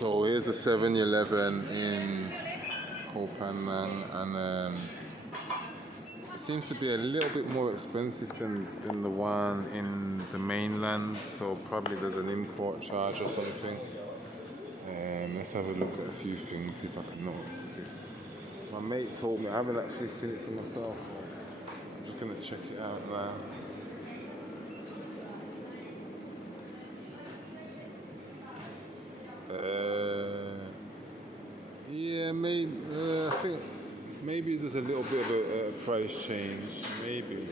So here's the 7-Eleven in Koh Phangan, and it seems to be a little bit more expensive than the one in the mainland, so probably there's an import charge or something. Let's have a look at a few things, see if I can notice it. My mate told me, I haven't actually seen it for myself. I'm just gonna check it out now. Yeah, maybe. I think maybe there's a little bit of a price change. Maybe.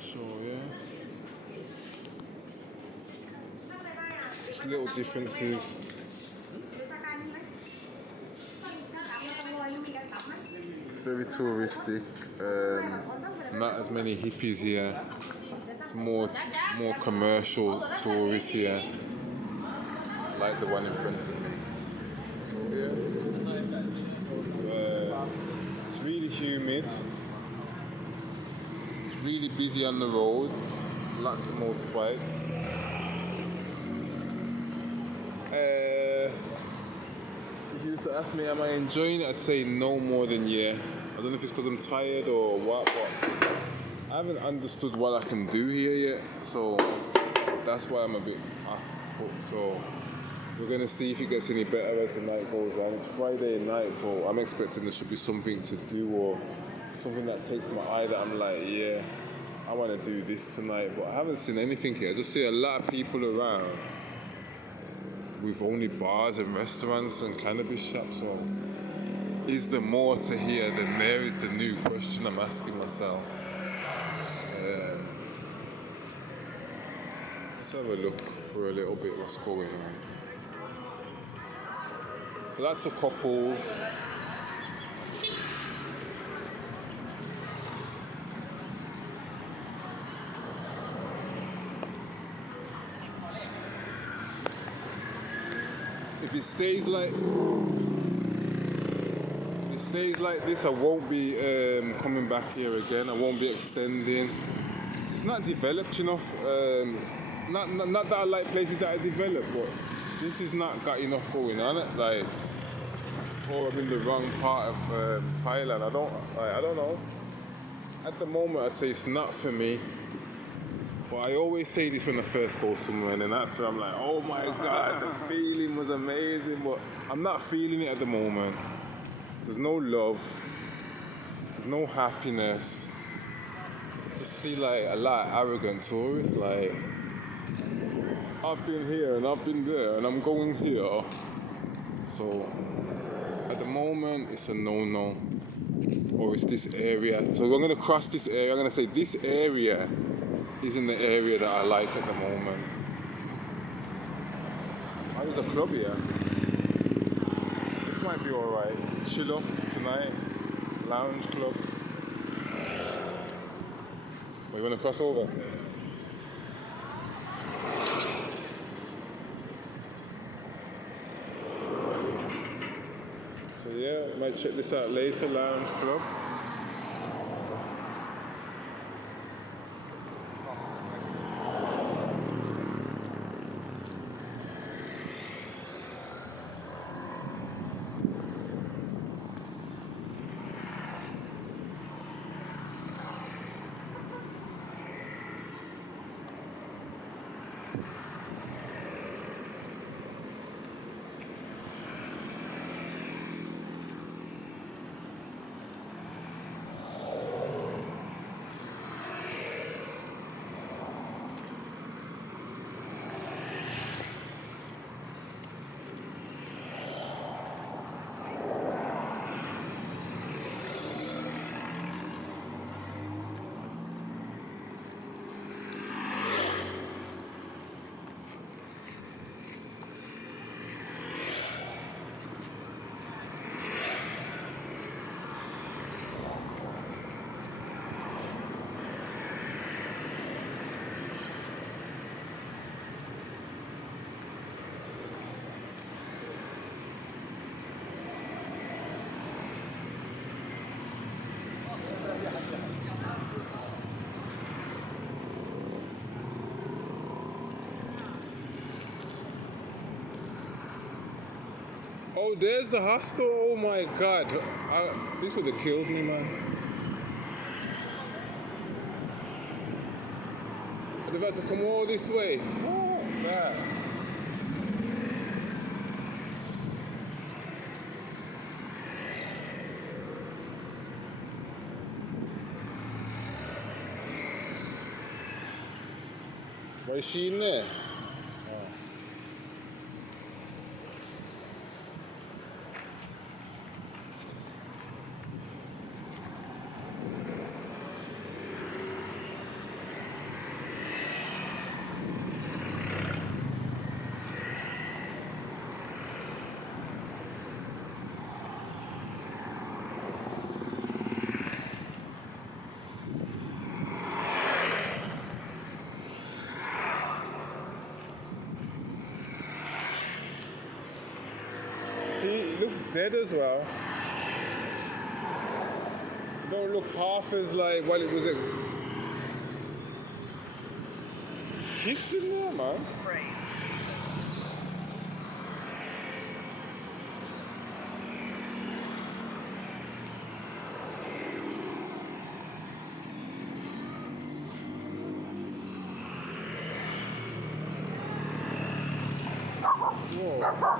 So yeah, just little differences. It's very touristic. Not as many hippies here. It's more commercial tourists here, like the one in front of me. So yeah, it's really humid. It's really busy on the roads. Lots of motorbikes. If you used to ask me, am I enjoying it? I'd say no more than yeah. I don't know if it's because I'm tired or what, but I haven't understood what I can do here yet. So that's why I'm a bit off foot. So we're gonna see if it gets any better as the night goes on. It's Friday night, so I'm expecting there should be something to do or something that takes my eye that I'm like, yeah, I want to do this tonight. But I haven't seen anything here. I just see a lot of people around with only bars and restaurants and cannabis shops. So is there more to here than there is the new question I'm asking myself. Let's have a look for a little bit what's going on. Lots of couples. If it stays like this, I won't be coming back here again. I won't be extending. It's not developed enough. Not that I like places that are developed, but this is not got enough going on it. Like, or I'm in the wrong part of Thailand. I don't know. At the moment, I'd say it's not for me. But I always say this when I first go somewhere, and then after I'm like, oh my god, the feeling was amazing. But I'm not feeling it at the moment. There's no love. There's no happiness. Just see like a lot of arrogant tourists. Like, I've been here and I've been there and I'm going here. So at the moment, it's a no-no. Or it's this area. So I'm gonna cross this area. I'm gonna say this area isn't the area that I like at the moment. Oh, there's a club here. This might be alright. Chill up tonight. Lounge club. Oh, you wanna cross over? So yeah, might check this out later. Lounge club. Oh, there's the hostel. Oh my God. This would have killed me, man. I'd have had to come all this way. Oh, man. Why is she in there? See, it looks dead as well. It don't look half as like what it was. Kids in there, man. Right. Whoa.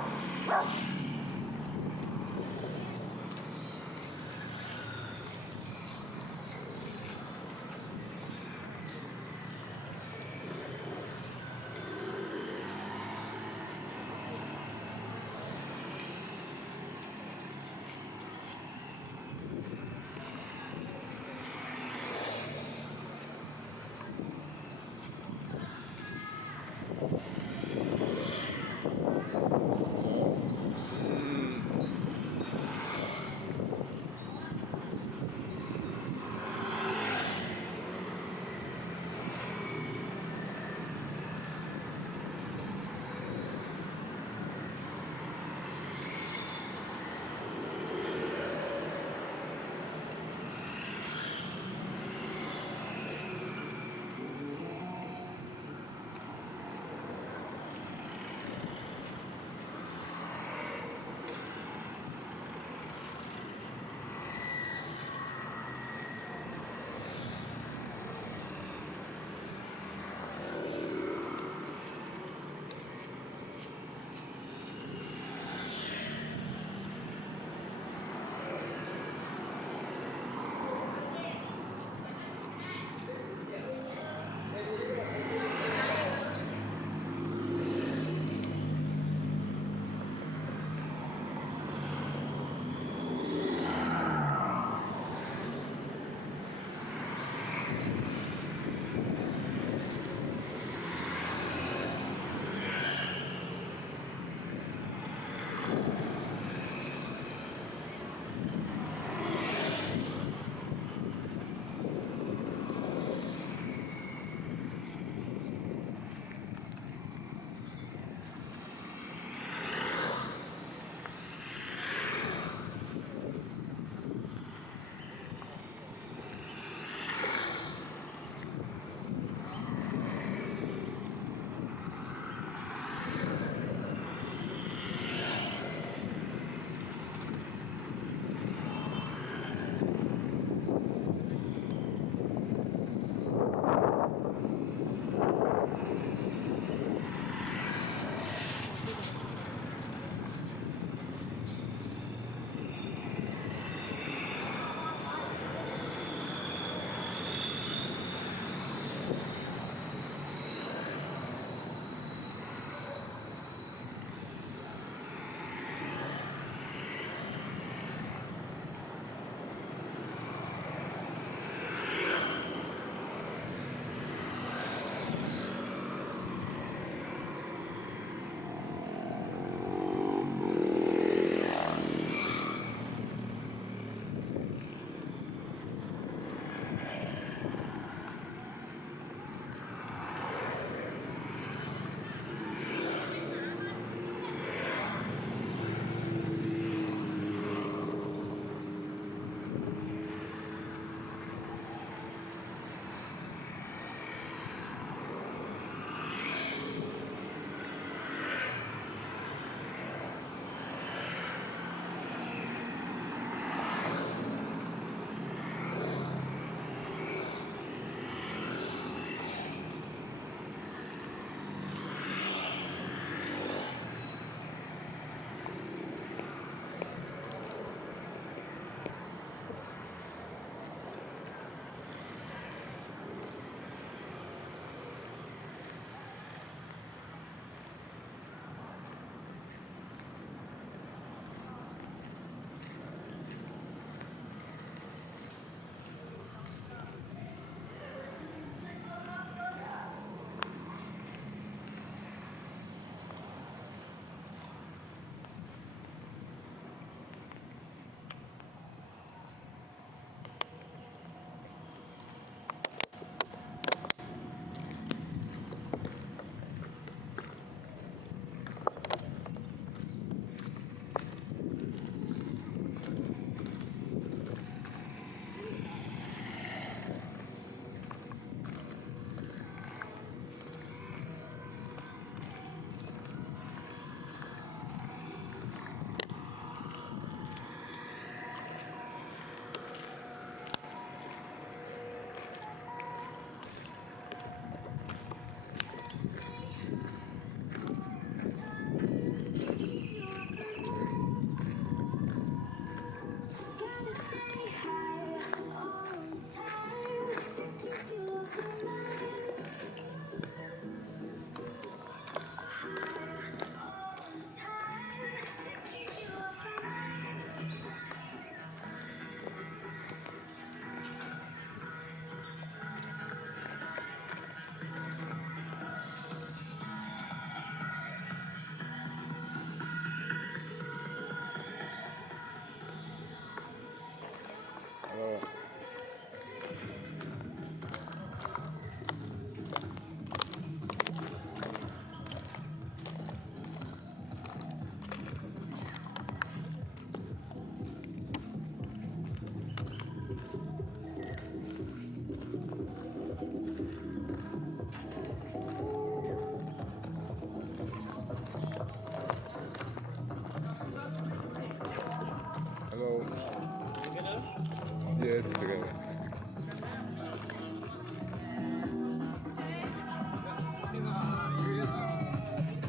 Yeah, together.